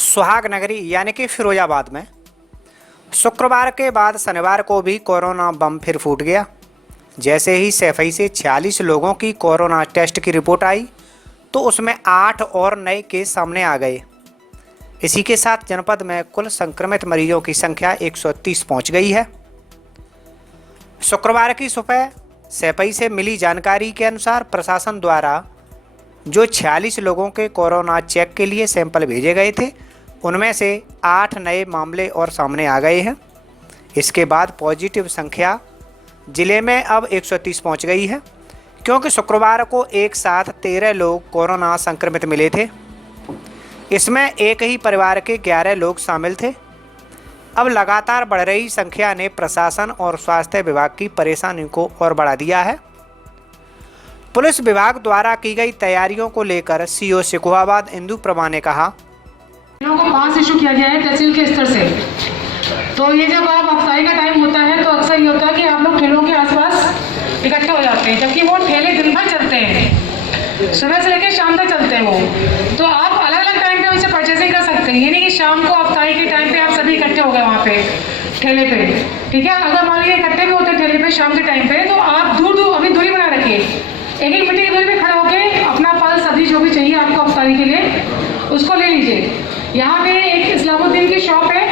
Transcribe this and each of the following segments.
सुहाग नगरी यानी कि फिरोजाबाद में शुक्रवार के बाद शनिवार को भी कोरोना बम फिर फूट गया। जैसे ही सैफई से 46 लोगों की कोरोना टेस्ट की रिपोर्ट आई तो उसमें 8 और नए केस सामने आ गए। इसी के साथ जनपद में कुल संक्रमित मरीजों की संख्या 130 पहुंच गई है। शुक्रवार की सुबह सैफई से मिली जानकारी के अनुसार प्रशासन द्वारा जो 46 लोगों के कोरोना चेक के लिए सैंपल भेजे गए थे उनमें से 8 नए मामले और सामने आ गए हैं। इसके बाद पॉजिटिव संख्या जिले में अब 130 पहुंच गई है, क्योंकि शुक्रवार को एक साथ 13 लोग कोरोना संक्रमित मिले थे। इसमें एक ही परिवार के 11 लोग शामिल थे। अब लगातार बढ़ रही संख्या ने प्रशासन और स्वास्थ्य विभाग की परेशानी को और बढ़ा दिया है। पुलिस विभाग द्वारा की गई तैयारियों को लेकर सीओ सिकोहाबाद इंदु प्रभा ने कहा, को पास इशू किया गया है तहसील के स्तर से। तो ये जब आप अफसाई का टाइम होता है तो अक्सर ये होता है कि आप लोग ठेलों के आसपास इकट्ठे हो जाते हैं, जबकि वो ठेले दिन भर चलते हैं, सुबह से लेकर शाम तक चलते हैं वो। तो आप अलग अलग टाइम पे उनसे परचेसिंग कर सकते हैं। ये नहीं कि शाम को अफसाई के टाइम पे आप सभी इकट्ठे हो गए वहाँ पे ठेले पे, ठीक है। अगर मान लीजिए इकट्ठे भी होते हैं ठेले पे शाम के टाइम पे, तो आप दूर अपनी दूरी बना रखिए, एक मीटर की दूरी पे खड़े होकर अपना फल सब्जी जो भी चाहिए आपको अफसाई के लिए उसको ले लीजिए। यहाँ पे एक इस्लामुद्दीन की शॉप है,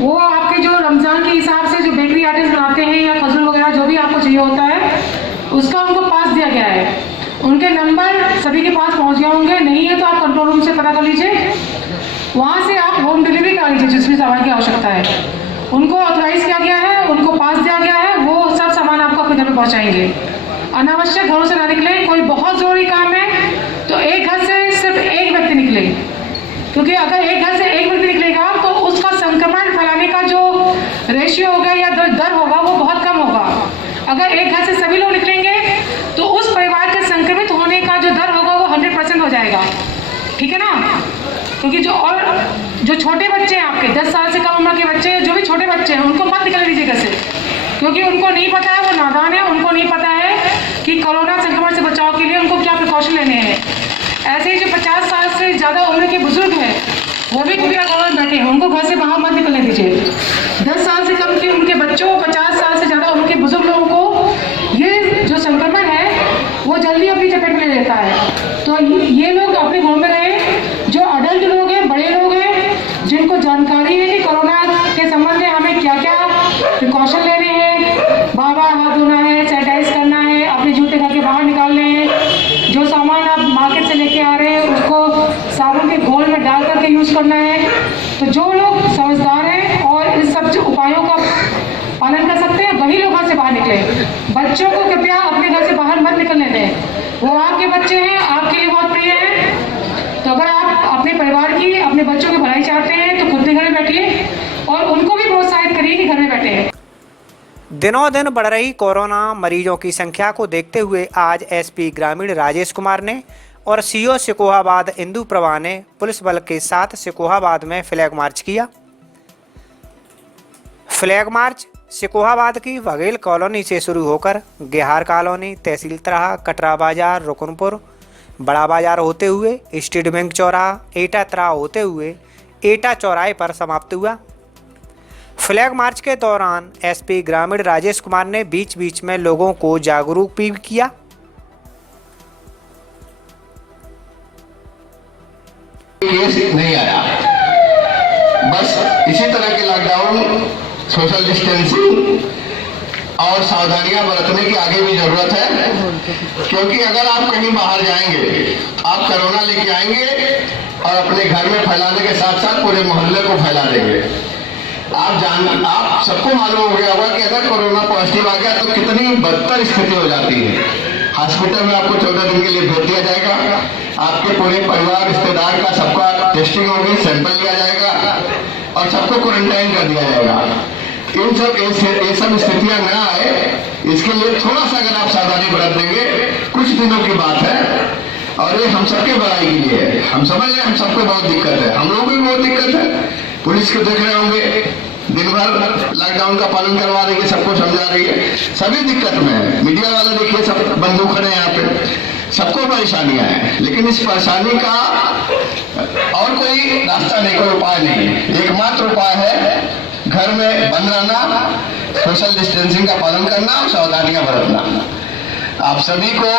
वो आपके जो रमज़ान के हिसाब से जो बेकरी आइटम्स बनाते हैं या खजूर वगैरह जो भी आपको चाहिए होता है उसका उनको पास दिया गया है। उनके नंबर सभी के पास पहुँच गए होंगे, नहीं है तो आप कंट्रोल रूम से पता कर लीजिए, वहाँ से आप होम डिलीवरी करा लीजिए जिस भी सामान की आवश्यकता है। उनको ऑथराइज किया गया है, उनको पास दिया गया है, वो सब सामान आपको अपने घर पर पहुँचाएंगे। अनावश्यक घरों से ना निकले। कोई बहुत ज़रूरी काम है तो एक घर से सिर्फ एक व्यक्ति निकले, क्योंकि अगर एक घर से एक व्यक्ति निकलेगा तो उसका संक्रमण फैलाने का जो रेशियो होगा या दर होगा वो बहुत कम होगा। अगर एक घर से सभी लोग निकलेंगे तो उस परिवार के संक्रमित होने का जो दर होगा वो 100% हो जाएगा, ठीक है ना। क्योंकि जो छोटे बच्चे हैं आपके 10 साल से कम उम्र के बच्चे, जो भी छोटे बच्चे हैं उनको मत निकल दीजिए घर से, क्योंकि उनको नहीं पता है, वो नादान है, उनको नहीं पता है कि कोरोना संक्रमण से बचाव के लिए उनको क्या प्रिकॉशन लेने हैं। ऐसे ही जो 50 साल से ज़्यादा उम्र के बुजुर्ग हैं वो भी खुफिया कवर बैठे हैं, उनको घर से बाहर मत निकलने दीजिए। 10 साल से कम की उम्र के बच्चों, 50 साल से ज़्यादा उम्र के बुजुर्ग लोगों को ये जो संक्रमण है वो जल्दी अपनी चपेट में ले लेता है। तो ये लोग अपने घरों में रहें। जो अडल्ट लोग हैं, बड़े लोग हैं, जिनको जानकारी है कि कोरोना के संबंध में हमें क्या क्या प्रिकॉशन लेने हैं, बार बार हाथ धोना है, सैनिटाइज करना है, अपने जूते घर के बाहर निकालने हैं, जो सामान आप मार्केट से लेके आ रहे हैं उसको साबुन के घोल में डाल करके यूज़ करना है। तो जो लोग समझदार हैं और इन सब उपायों का पालन कर सकते हैं वही लोग घर से बाहर निकले। बच्चों को कृपया अपने घर से बाहर मत निकलने दें, वो आपके बच्चे हैं, आपके लिए बहुत प्रिय हैं। तो अगर आप अपने परिवार की, अपने बच्चों की भलाई चाहते हैं तो खुद भी घर में बैठिए और उनको भी प्रोत्साहित करिए कि घर में बैठे हैं। दिनों दिन बढ़ रही कोरोना मरीजों की संख्या को देखते हुए आज एसपी ग्रामीण राजेश कुमार ने और सीओ सिकोहाबाद इंदु प्रभा ने पुलिस बल के साथ सिकोहाबाद में फ्लैग मार्च किया। फ्लैग मार्च सिकोहाबाद की बघेल कॉलोनी से शुरू होकर गेहार कॉलोनी, तहसील तराहा, कटरा बाजार, रुकनपुर, बड़ा बाजार होते हुए स्टेट बैंक चौराहा, एटा तराहा होते हुए एटा चौराहे पर समाप्त हुआ। फ्लैग मार्च के दौरान एसपी ग्रामीण राजेश कुमार ने बीच बीच में लोगों को जागरूक भी किया। केस नहीं आया, बस इसी तरह के लॉकडाउन, सोशल डिस्टेंसिंग और सावधानियां बरतने की आगे भी जरूरत है, क्योंकि अगर आप कहीं बाहर जाएंगे आप कोरोना लेके आएंगे और अपने घर में फैलाने के साथ साथ पूरे मोहल्ले को फैला देंगे। आप सबको मालूम हो गया होगा कि अगर कोरोना पॉजिटिव आ गया तो कितनी बदतर स्थिति हो जाती है। हॉस्पिटल में आपको 14 दिन के लिए भेज दिया जाएगा, आपके पूरे परिवार रिश्तेदार का सबका टेस्टिंग होगी, सैंपल लिया जाएगा और सबको क्वारंटाइन कर दिया जाएगा। ये सब स्थितियां न आए, इसके लिए थोड़ा सा अगर आप सावधानी बरत देंगे, कुछ दिनों की बात है और ये हम सबके भलाई के लिए है। हम समझ रहे हैं हम सबको बहुत दिक्कत है, हम लोगों को भी बहुत दिक्कत है। पुलिस को देख रहे होंगे दिन भर लॉकडाउन का पालन करवा रही है, सबको समझा रही है, सभी दिक्कत में है। मीडिया वाले देखिए सब बंदूक खड़े हैं यहाँ पे, सबको परेशानियां हैं, लेकिन इस परेशानी का और कोई रास्ता नहीं, कोई उपाय नहीं है। एकमात्र उपाय है घर में बंद रहना, सोशल डिस्टेंसिंग का पालन करना और सावधानियां बरतना। आप सभी को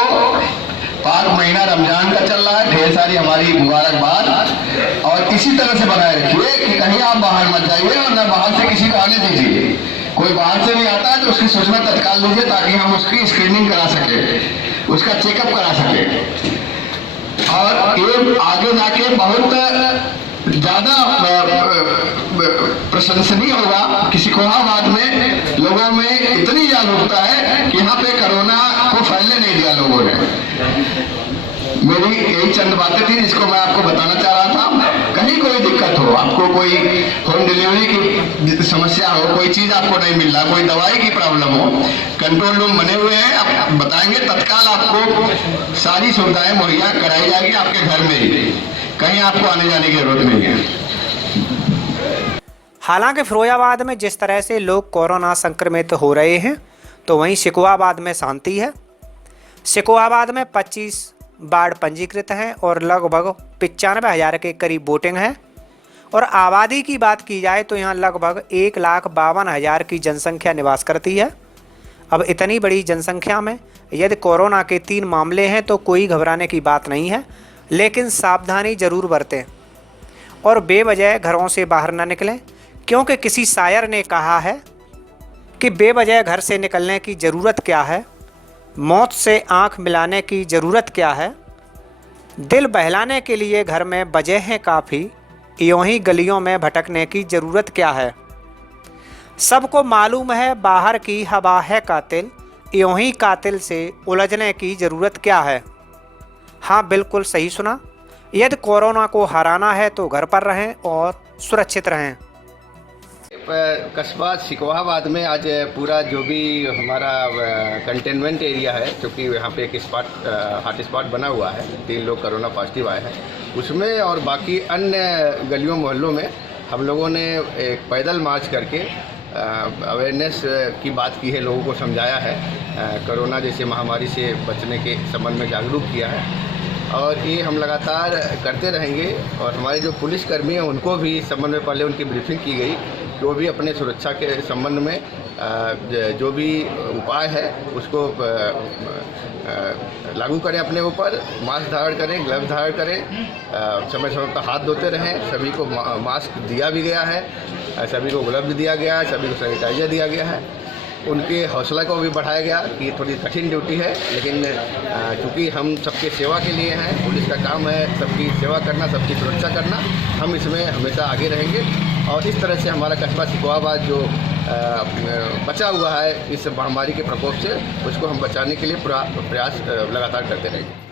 पाक महीना रमजान का चल रहा है, ढेर सारी हमारी मुबारकबाद। और इसी तरह से बनाए रखिए कि कहीं आप बाहर मत जाइए और न बाहर से किसी को आने दीजिए। कोई बाहर से भी आता है तो उसकी सूचना तत्काल दीजिए ताकि हम उसकी स्क्रीनिंग करा सके, उसका चेकअप करा सके। और ये आगे जाके बहुत ज्यादा प्रशंसनीय होगा कि सिकोहाबाद में लोगों में इतनी जागरूकता है कि यहाँ पे कोरोना को फैलने नहीं दिया लोगों ने। मेरी यही चंद बातें थी जिसको मैं आपको बताना चाह रहा था। कहीं कोई दिक्कत हो, आपको कोई होम डिलीवरी की समस्या हो, कोई चीज आपको नहीं मिल रहा, कोई दवाई की प्रॉब्लम हो, कंट्रोल रूम बने हुए हैं, आप बताएंगे तत्काल आपको सारी सुविधाएं मुहैया कराई जाएगी आपके घर में ही, कहीं आपको आने जाने की जरूरत नहीं है। हालांकि फिरोजाबाद में जिस तरह से लोग कोरोना संक्रमित हो रहे हैं तो वहीं सिकोहाबाद में शांति है। सिकोहाबाद में 25 वार्ड पंजीकृत हैं और लगभग 95,000 के करीब वोटिंग है। और आबादी की बात की जाए तो यहाँ लगभग 1,52,000 की जनसंख्या निवास करती है। अब इतनी बड़ी जनसंख्या में यदि कोरोना के 3 मामले हैं तो कोई घबराने की बात नहीं है, लेकिन सावधानी जरूर बरतें और बेवजह घरों से बाहर न निकलें, क्योंकि किसी शायर ने कहा है कि बेवजह घर से निकलने की ज़रूरत क्या है, मौत से आंख मिलाने की ज़रूरत क्या है, दिल बहलाने के लिए घर में बजे हैं काफ़ी, यूं ही गलियों में भटकने की ज़रूरत क्या है। सबको मालूम है बाहर की हवा है कातिल, यूं ही कातिल से उलझने की ज़रूरत क्या है। हाँ, बिल्कुल सही सुना। यदि कोरोना को हराना है तो घर पर रहें और सुरक्षित रहें। कस्बा सिकोहाबाद में आज पूरा जो भी हमारा कंटेनमेंट एरिया है, क्योंकि यहाँ पे एक हॉट स्पॉट बना हुआ है, 3 लोग कोरोना पॉजिटिव आए हैं उसमें, और बाकी अन्य गलियों मोहल्लों में हम लोगों ने एक पैदल मार्च करके अवेयरनेस की बात की है, लोगों को समझाया है, कोरोना जैसे महामारी से बचने के संबंध में जागरूक किया है। और ये हम लगातार करते रहेंगे। और हमारे जो पुलिसकर्मी हैं उनको भी इस संबंध में पहले उनकी ब्रीफिंग की गई कि वो भी अपने सुरक्षा के संबंध में जो भी उपाय है उसको लागू करें, अपने ऊपर मास्क धारण करें, ग्लव्स धारण करें, समय समय पर हाथ धोते रहें। सभी को मास्क दिया भी गया है, सभी को ग्लव्स दिया गया है, सभी को सैनिटाइजर दिया गया है। उनके हौसला को भी बढ़ाया गया कि ये थोड़ी कठिन ड्यूटी है, लेकिन चूँकि हम सबके सेवा के लिए हैं, पुलिस का काम है सबकी सेवा करना, सबकी सुरक्षा करना, हम इसमें हमेशा आगे रहेंगे। और इस तरह से हमारा कस्बा सिकोहाबाद जो बचा हुआ है इस महामारी के प्रकोप से, उसको हम बचाने के लिए पूरा प्रयास लगातार करते रहेंगे।